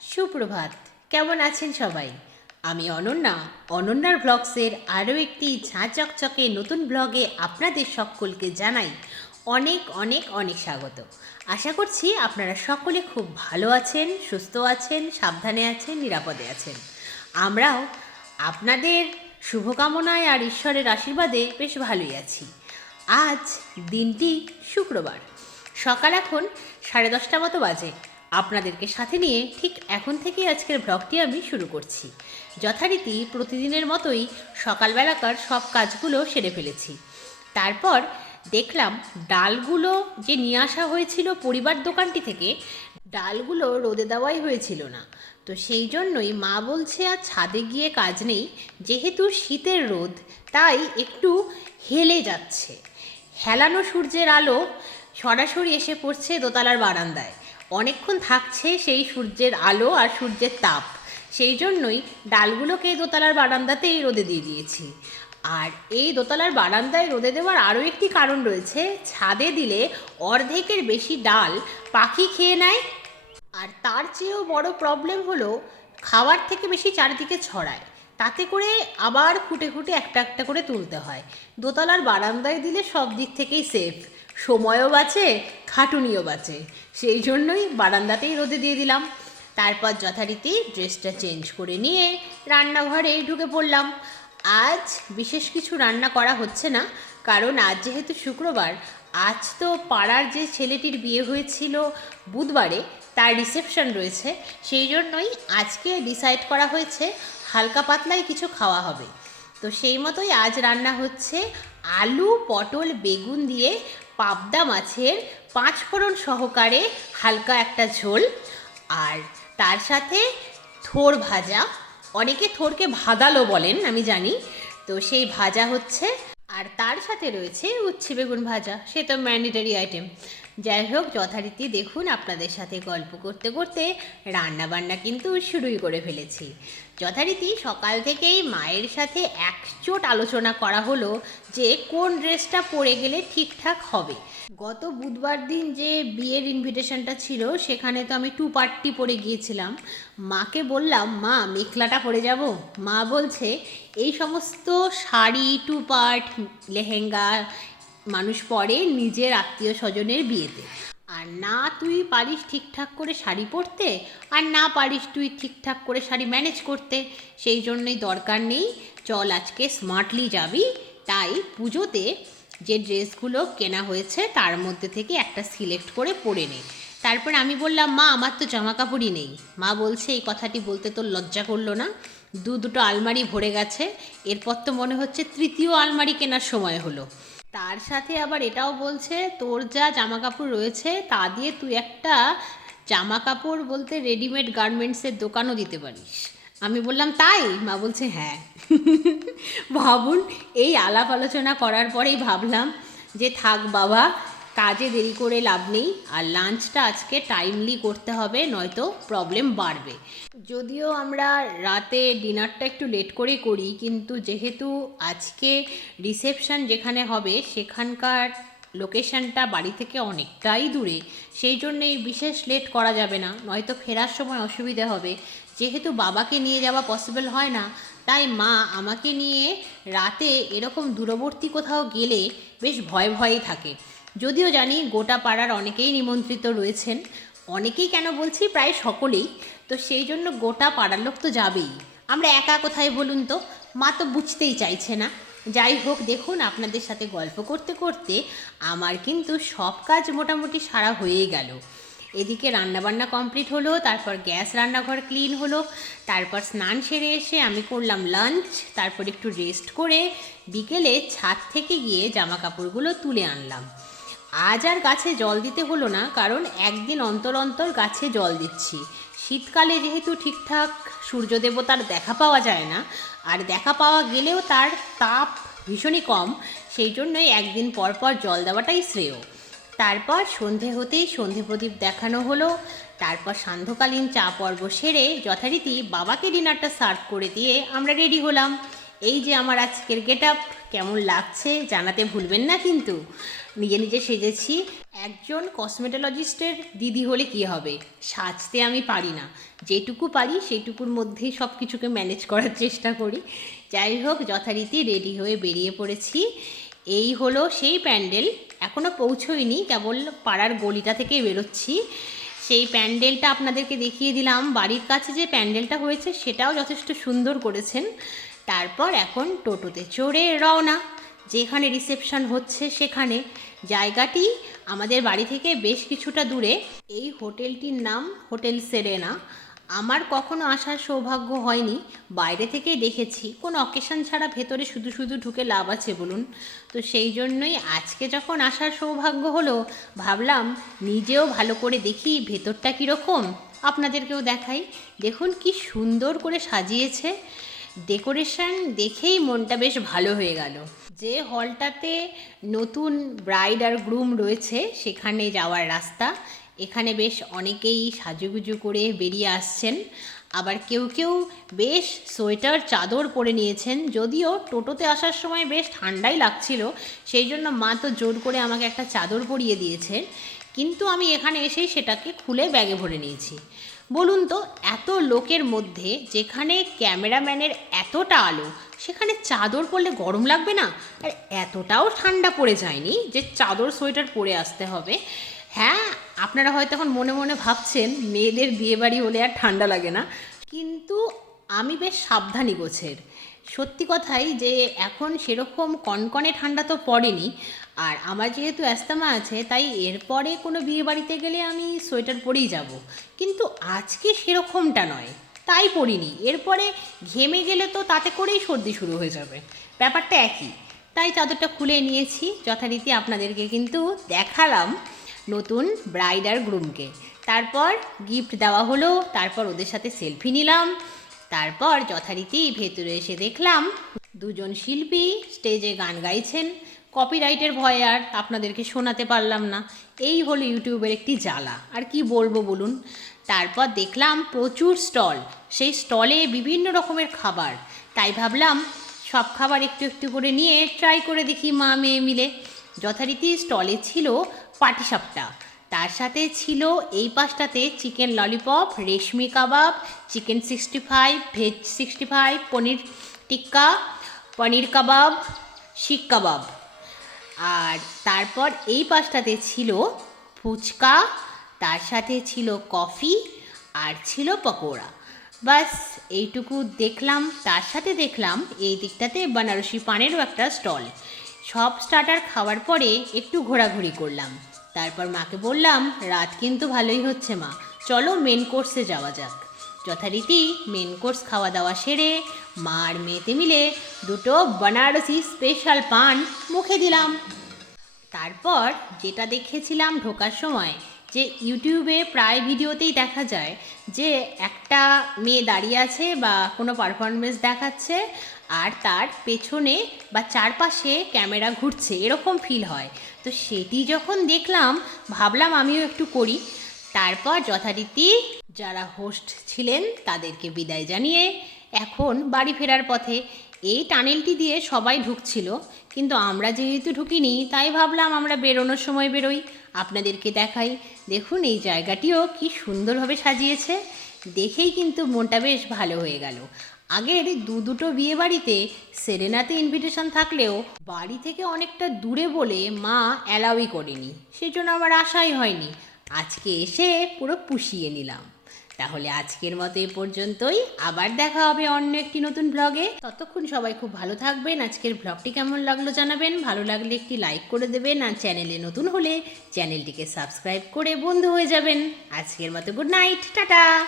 সুপ্রভাত। কেমন আছেন সবাই? আমি অনন্যা। অনন্যার ব্লগসের আরও একটি ঝাঁ চকচকে নতুন ব্লগে আপনাদের সকলকে জানাই অনেক অনেক অনেক স্বাগত। আশা করছি আপনারা সকলে খুব ভালো আছেন, সুস্থ আছেন, সাবধানে আছেন, নিরাপদে আছেন। আমরাও আপনাদের শুভকামনায় আর ঈশ্বরের আশীর্বাদে বেশ ভালোই আছি। আজ দিনটি শুক্রবার। সকাল এখন সাড়ে দশটা মতো বাজে। আপনাদেরকে সাথে নিয়ে ঠিক এখন থেকে আজকের ব্লগটি আমি শুরু করছি। যথারীতি প্রতিদিনের মতোই সকালবেলাকার সব কাজগুলো সেরে ফেলেছি। তারপর দেখলাম ডালগুলো যে নিয়ে আসা হয়েছিল পরিবার দোকানটি থেকে, ডালগুলো রোদে দেওয়াই হয়েছিল না। তো সেই জন্যই মা বলছে, আর ছাদে গিয়ে কাজ নেই, যেহেতু শীতের রোদ, তাই একটু হেলে যাচ্ছে। হেলানো সূর্যের আলো সরাসরি এসে পড়ছে দোতলার বারান্দায়। অনেকক্ষণ থাকছে সেই সূর্যের আলো আর সূর্যের তাপ। সেই জন্যই ডালগুলোকে দোতলার বারান্দাতেই রোদে দিয়ে দিয়েছি। আর এই দোতলার বারান্দায় রোদে দেওয়ার আরও একটি কারণ রয়েছে। ছাদে দিলে অর্ধেকের বেশি ডাল পাখি খেয়ে নেয়। আর তার চেয়েও বড় প্রবলেম হলো খাওয়ার থেকে বেশি চারিদিকে ছড়ায়। তাতে করে আবার খুঁটে খুঁটে একটা একটা করে তুলতে হয়। দোতলার বারান্দায় দিলে সব দিক থেকেই সেফ সময়ও বাঁচে, খাটুনিও বাঁচে। সেই জন্যই বারান্দাতেই রোদে দিয়ে দিলাম। তারপর যথারীতি ড্রেসটা চেঞ্জ করে নিয়ে রান্নাঘরে ঢুকে পড়লাম। আজ বিশেষ কিছু রান্না করা হচ্ছে না, কারণ আজ যেহেতু শুক্রবার, আজ তো পাড়ার যে ছেলেটির বিয়ে হয়েছিল বুধবারে, তার রিসেপশন রয়েছে। সেই জন্যই আজকে ডিসাইড করা হয়েছে হালকা পাতলাই কিছু খাওয়া হবে। তো সেই মতোই আজ রান্না হচ্ছে আলু, পটল, বেগুন দিয়ে পাবদা মাছের পাঁচ ফোড়ন সহকারে হালকা একটা ঝোল আর তার সাথে থোর ভাজা। অনেকে থোরকে ভাদালো বলেন, আমি জানি। তো সেই ভাজা হচ্ছে, আর তার সাথে রয়েছে উচ্ছে বেগুন ভাজা, সে তো ম্যান্ডেটারি আইটেম যাই হোক, যথারীতি দেখুন আপনাদের সাথে গল্প করতে করতে রান্না বান্না কিন্তু শুরুই করে ফেলেছি। যথারীতি সকাল থেকেই মায়ের সাথে একচোট আলোচনা করা হলো যে কোন ড্রেসটা পরে গেলে ঠিকঠাক হবে। গত বুধবার দিন যে বিয়ের ইনভিটেশনটা ছিল, সেখানে তো আমি টু পার্টি পরে গিয়েছিলাম। মাকে বললাম, মা, মেখলাটা পরে যাব? মা বলছে, এই সমস্ত শাড়ি টু পার্ট লেহেঙ্গা মানুষ পরে নিজের আত্মীয় স্বজনের বিয়েতে। আর না তুই পারিস ঠিকঠাক করে শাড়ি পরতে, আর না পারিস তুই ঠিকঠাক করে শাড়ি ম্যানেজ করতে। সেই জন্যই দরকার নেই, চল আজকে স্মার্টলি যাবি। তাই পুজোতে যে ড্রেসগুলো কেনা হয়েছে, তার মধ্যে থেকে একটা সিলেক্ট করে পরে নে। তারপর আমি বললাম, মা, আমার তো জামা কাপড়ই নেই। মা বলছে, এই কথাটি বলতে তোর লজ্জা করল না। দু দুটো আলমারি ভরে গেছে। এরপর তো মনে হচ্ছে তৃতীয় আলমারি কেনার সময় হলো। তার সাথে আবার এটাও বলছে, তোর যা জামা কাপড় রয়েছে, তা দিয়ে তুই একটা জামা কাপড় বলতে রেডিমেড গার্মেন্টসের দোকানও দিতে পারিস। আমি বললাম, তাই? মা বলছে হ্যাঁ। ভাবুন, এই আলাপ আলোচনা করার পরেই ভাবলাম যে, থাক বাবা কাজে দেরি করে লাভ নেই, আর লাঞ্চটা আজকে টাইমলি করতে হবে, নয়তো প্রবলেম বাড়বে। যদিও আমরা রাতে ডিনারটা একটু লেট করেই করি, কিন্তু যেহেতু আজকে রিসেপশন যেখানে হবে, সেখানকার লোকেশনটা বাড়ি থেকে অনেকটাই দূরে, সেই জন্যেই বিশেষ লেট করা যাবে না, নয়তো ফেরার সময় অসুবিধে হবে। যেহেতু বাবাকে নিয়ে যাওয়া পসিবল হয় না, তাই মা আমাকে নিয়ে রাতে এরকম দূরবর্তী কোথাও গেলে বেশ ভয় ভয়েই থাকে। যদিও জানি গোটা পাড়ার অনেকেই নিমন্ত্রিত রয়েছেন, অনেকেই কেন বলছি প্রায় সকলেই, তো সেই জন্য গোটা পাড়ার লোক তো যাবেই। আমরা একা কোথায় বলুন তো? মা তো বুঝতেই চাইছে না। যাই হোক, দেখুন আপনাদের সাথে গল্প করতে করতে আমার কিন্তু সব কাজ মোটামুটি সারা হয়েই গেল। এদিকে রান্নাবান্না কমপ্লিট হলো, তারপর গ্যাস রান্নাঘর ক্লিন হলো, তারপর স্নান সেরে এসে আমি করলাম লাঞ্চ, তারপর একটু রেস্ট করে বিকেলে ছাদ থেকে গিয়ে জামা কাপড়গুলো তুলে আনলাম। আজ আর গাছে জল দিতে হলো না, কারণ একদিন অন্তর অন্তর গাছে জল দিচ্ছি। শীতকালে যেহেতু ঠিকঠাক সূর্য দেবতার দেখা পাওয়া যায় না, আর দেখা পাওয়া গেলেও তার তাপ ভীষণই কম, সেই জন্যই একদিন পর পর জল দেওয়াটাই শ্রেয়। তারপর সন্ধে হতেই সন্ধে প্রদীপ দেখানো হলো, তারপর সান্ধ্যকালীন চা পর্ব সেরে যথারীতি বাবাকে ডিনারটা সার্ভ করে দিয়ে আমরা রেডি হলাম। এই যে আমার আজকের গেট আপ কেমন লাগছে জানাতে ভুলবেন না কিন্তু। নিজে নিজে সেজেছি, একজন কসমেটোলজিস্টের দিদি হলে কি হবে? সাজতে আমি পারি না। যেটুকু পারি সেইটুকুর মধ্যেই সব কিছুকে ম্যানেজ করার চেষ্টা করি। যাই হোক, যথারীতি রেডি হয়ে বেরিয়ে পড়েছি। এই হলো সেই প্যান্ডেল। এখনও পৌঁছোইনি কেবল পাড়ার গলিটা থেকে বেরোচ্ছি। সেই প্যান্ডেলটা আপনাদেরকে দেখিয়ে দিলাম। বাড়ির কাছে যে প্যান্ডেলটা হয়েছে সেটাও যথেষ্ট সুন্দর করেছেন। তারপর এখন টোটোতে চড়ে রওনা। যেখানে রিসেপশন হচ্ছে সেখানে। জায়গাটি আমাদের বাড়ি থেকে বেশ কিছুটা দূরে। এই হোটেলটির নাম হোটেল সেরেনা। আমার কখনো আসার সৌভাগ্য হয়নি। বাইরে থেকে দেখেছি। কোনো অকেশন ছাড়া ভেতরে শুধু শুধু ঢুকে লাভ আছে বলুন। তো সেই জন্যই আজকে যখন আসার সৌভাগ্য হলো, ভাবলাম নিজেও ভালো করে দেখি ভেতরটা কীরকম। আপনাদেরকেও দেখাই। দেখুন কি সুন্দর করে সাজিয়েছে। ডেকোরেশন দেখেই মনটা বেশ ভালো হয়ে গেল। যে হলটাতে নতুন ব্রাইড আর গ্রুম রয়েছে, সেখানে যাওয়ার রাস্তা। এখানে বেশ অনেকেই সাজুগুজু করে বেরিয়ে আসছেন। আবার কেউ কেউ বেশ সোয়েটার, চাদর পরে নিয়েছেন। যদিও টোটোতে আসার সময় বেশ ঠান্ডাই লাগছিল, সেই জন্য মা তো জোর করে আমাকে একটা চাদর পরিয়ে দিয়েছেন। কিন্তু আমি এখানে এসেই সেটাকে খুলে ব্যাগে ভরে নিয়েছি। বলুন তো, এত লোকের মধ্যে যেখানে ক্যামেরাম্যানের এতটা আলো, সেখানে চাদর পরলে গরম লাগবে না? আর এতটাও ঠান্ডা পড়ে যায়নি যে চাদর, সোয়েটার পরে আসতে হবে। হ্যাঁ আপনারা হয়তো এখন মনে মনে ভাবছেন, মেয়েদের বিয়েবাড়ি হলে আর ঠান্ডা লাগে না। কিন্তু আমি বেশ সাবধানী গোছের। সত্যি কথাই যে এখন সেরকম কনকনে ঠান্ডা তো পড়েনি। আর আমার যেহেতু অ্যাস্তামা আছে, তাই এরপরে কোনো বিয়ে বাড়িতে গেলে আমি সোয়েটার পরেই যাব। কিন্তু আজকে সেরকমটা নয়, তাই পরিনি। এরপরে ঘেমে গেলে তো তাতে করেই সর্দি শুরু হয়ে যাবে। ব্যাপারটা একই। তাই চাদরটা খুলে নিয়েছি, যথারীতি আপনাদেরকে কিন্তু দেখালাম নতুন ব্রাইড আর গ্রুমকে। তারপর গিফট দেওয়া হলো, তারপর ওদের সাথে সেলফি নিলাম, তারপর যথারীতি ভেতরে এসে দেখলাম দুজন শিল্পী স্টেজে গান গাইছেন। কপিরাইটের ভয়ে আর আপনাদেরকে শোনাতে পারলাম না। এই হলো ইউটিউবের একটি জ্বালা। আর কি বলব বলুন? তারপর দেখলাম প্রচুর স্টল। সেই স্টলে বিভিন্ন রকমের খাবার। তাই ভাবলাম সব খাবার একটু একটু করে নিয়ে ট্রাই করে দেখি মা মেয়ে মিলে। যথারীতি স্টলে ছিল পাটিসাপটা। তার সাথে ছিল এই পাশটাতে chicken lollipop reshmi kebab, chicken sixty five veg sixty five paneer tikka, paneer kebab, seekh kebab. আর তারপর এই পাশটাতে ছিল ফুচকা, তার সাথে ছিল কফি আর ছিল পকোড়া। বাস এইটুকু দেখলাম, তার সাথে দেখলাম এই দিকটাতে বানারসি পানেরও একটা স্টল। সব স্টার্টার খাওয়ার পরে একটু ঘোরাঘুরি করলাম। তারপর মাকে বললাম, রাত কিন্তু ভালোই হচ্ছে মা। চলো মেন কোর্সে যাওয়া যাক। যথারীতি মেন কোর্স খাওয়া দাওয়া সেরে মা আর মেয়েতে মিলে দুটো বানারসি স্পেশাল পান মুখে দিলাম। তারপর যেটা দেখেছিলাম ঢোকার সময়, যে ইউটিউবে প্রায় ভিডিওতেই দেখা যায় যে একটা মেয়ে দাঁড়িয়ে আছে বা কোনো পারফরমেন্স দেখাচ্ছে আর তার পেছনে বা চারপাশে ক্যামেরা ঘুরছে, এরকম ফিল হয়। তো সেটি যখন দেখলাম, ভাবলাম আমিও একটু করি। তারপর যথারীতি যারা হোস্ট ছিলেন, তাদেরকে বিদায় জানিয়ে এখন বাড়ি ফেরার পথে এই টানেলটি দিয়ে সবাই ঢুকছিল। কিন্তু আমরা যেহেতু ঢুকিনি, তাই ভাবলাম আমরা বেরোনোর সময় বেরোই। আপনাদেরকে দেখাই। দেখুন, এই জায়গাটিও কি সুন্দরভাবে সাজিয়েছে। দেখেই কিন্তু মনটা বেশ ভালো হয়ে গেল। আগের দু দুটো বিয়ে বাড়িতে সেরেনাতে ইনভিটেশন থাকলেও বাড়ি থেকে অনেকটা দূরে বলে মা অ্যালাউই করেনি। সেজন্য আমার আশাই হয়নি। আজকে এসে পুরো পুষিয়ে নিলাম। তাহলে আজকের মতো এ পর্যন্তই। আবার দেখা হবে অন্য একটি নতুন ব্লগে ততক্ষণ সবাই খুব ভালো থাকবেন। আজকের ব্লগটি কেমন লাগল জানাবেন। ভালো লাগলে একটি লাইক করে দেবেন আর চ্যানেলে নতুন হলে চ্যানেলটিকে সাবস্ক্রাইব করে বন্ধু হয়ে যাবেন। আজকের মতো গুড নাইট টাটা!